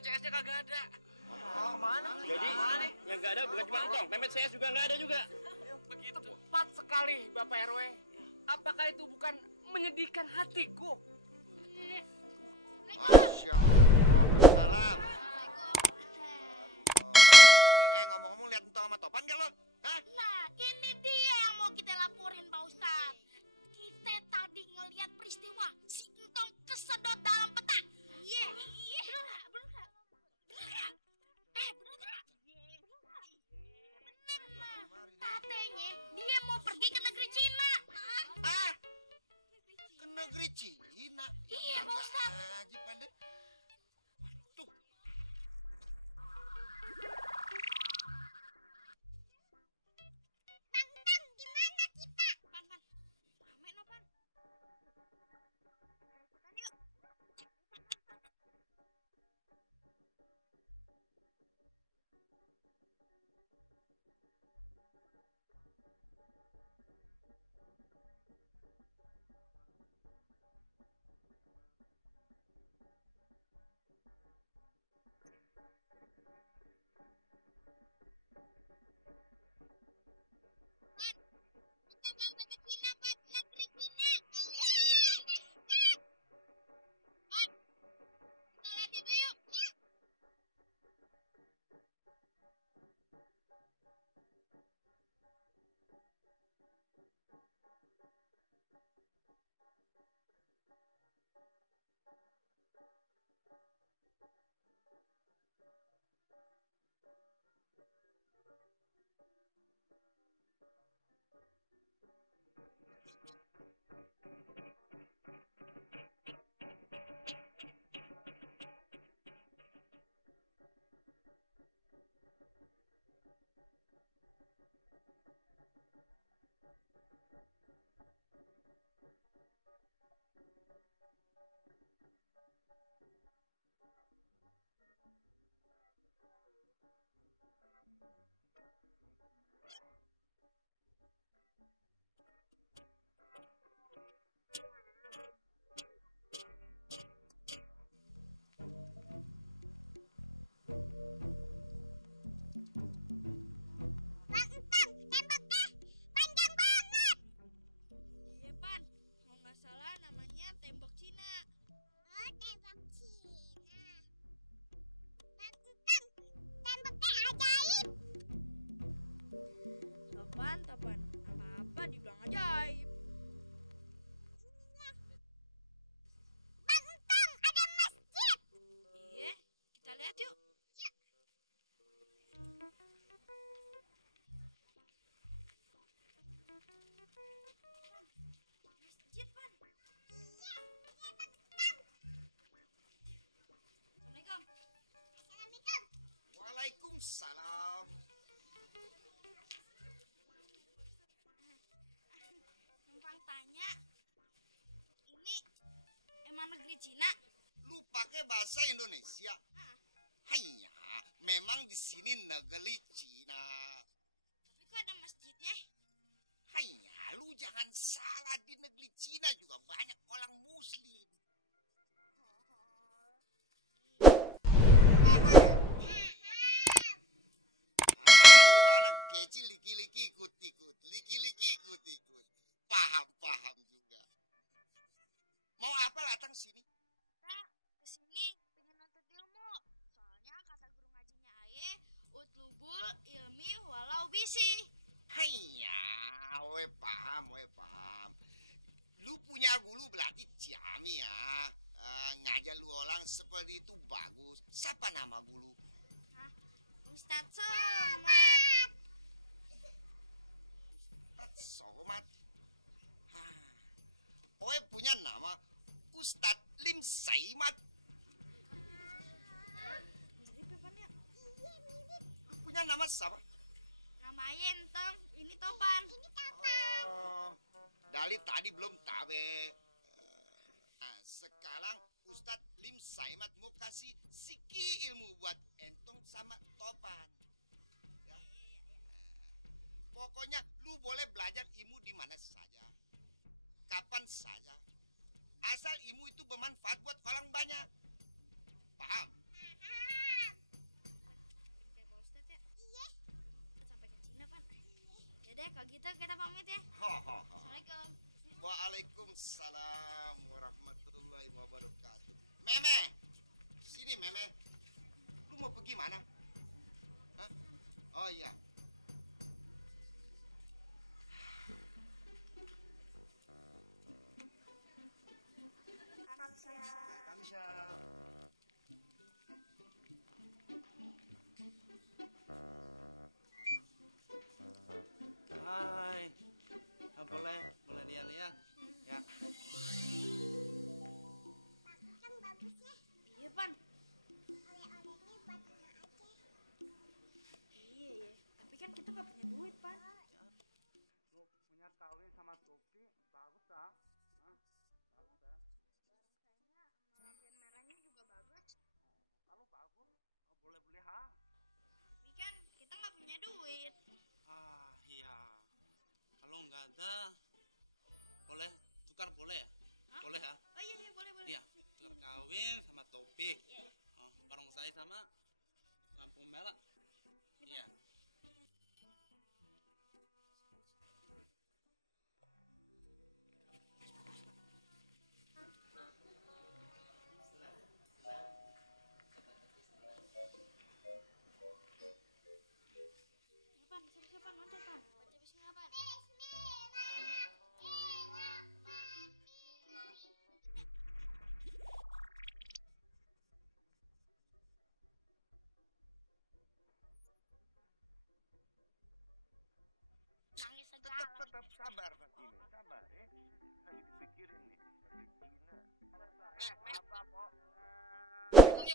CS-nya kagak ada. Oh, mana? Jadi yang nggak ada bukan cuma engkong, pempek CS juga nggak ada juga. Begitu tepat sekali, Bapak RW. Apakah itu bukan menyedihkan hatiku? Salam. Ngomong-ngomong lihat Tong sama Topan kan lo? Hah? Nah, ini dia yang mau kita laporin, Pak Ustadz. Kita tadi ngeliat peristiwa si Entong kesedot dalam peta. Iya, iya. Bener nggak? Bener nggak? Katanya dia mau pergi ke negeri Cina. Ah, ke negeri Cina. Iya, Pak Ustadz. Gimana? Tang, gimana kita? Main apa? Yuk. Kita mau ke Cina, Pak. Negeri Cina. Pak, kita lihat itu yuk. Yuk. Pak, Entong, tembaknya panjang banget. Iya, Pak. Kalau nggak salah namanya tembok Cina. Oh, tembok Cina. Pak, Entong, temboknya ajaib. Topan. Apa-apa dibilang ajaib. Iya. Bang Entong, ada masjid. Iya, kita lihat yuk. Yuk. Masjid, Pan. Iya, Bang Entong. Assalamualaikum. Waalaikumsalam. Numpang tanya, ini emang negeri Cina? Lu pakai bahasa Indonesia? Hayya, memang di sini negeri Cina. Tapi kok ada masjidnya? Hayya, lu jangan salah, di negeri Cina juga banyak orang Muslim. Anak kecil liki-liki ikut-ikut, liki-liki ikut-ikut. Paham juga. Mau apa datang sini? Nah, kesini pengen nuntut ilmu. Soalnya kata guru ngajinya Aye, utlubul ilmi walau bisi. Hayya, we paham. Lu punya guru berarti jami ya. Ngajar lu orang seperti itu bagus. Siapa nama guru? Ustadz Somad. Somat. Oe punya nama Ustadz Lim Saimat. Lu punya nama siapa? Nama Aye Entong, ini Topan. Oh, dari tadi belum tahu. Nah, sekarang Ustadz Lim Saimat mau kasih siki ilmu buat Entong sama Topan. Ya. Pokoknya lu boleh belajar ilmu di mana saja, kapan saja, asal ilmu itu bermanfaat buat orang banyak. Paham?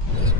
punya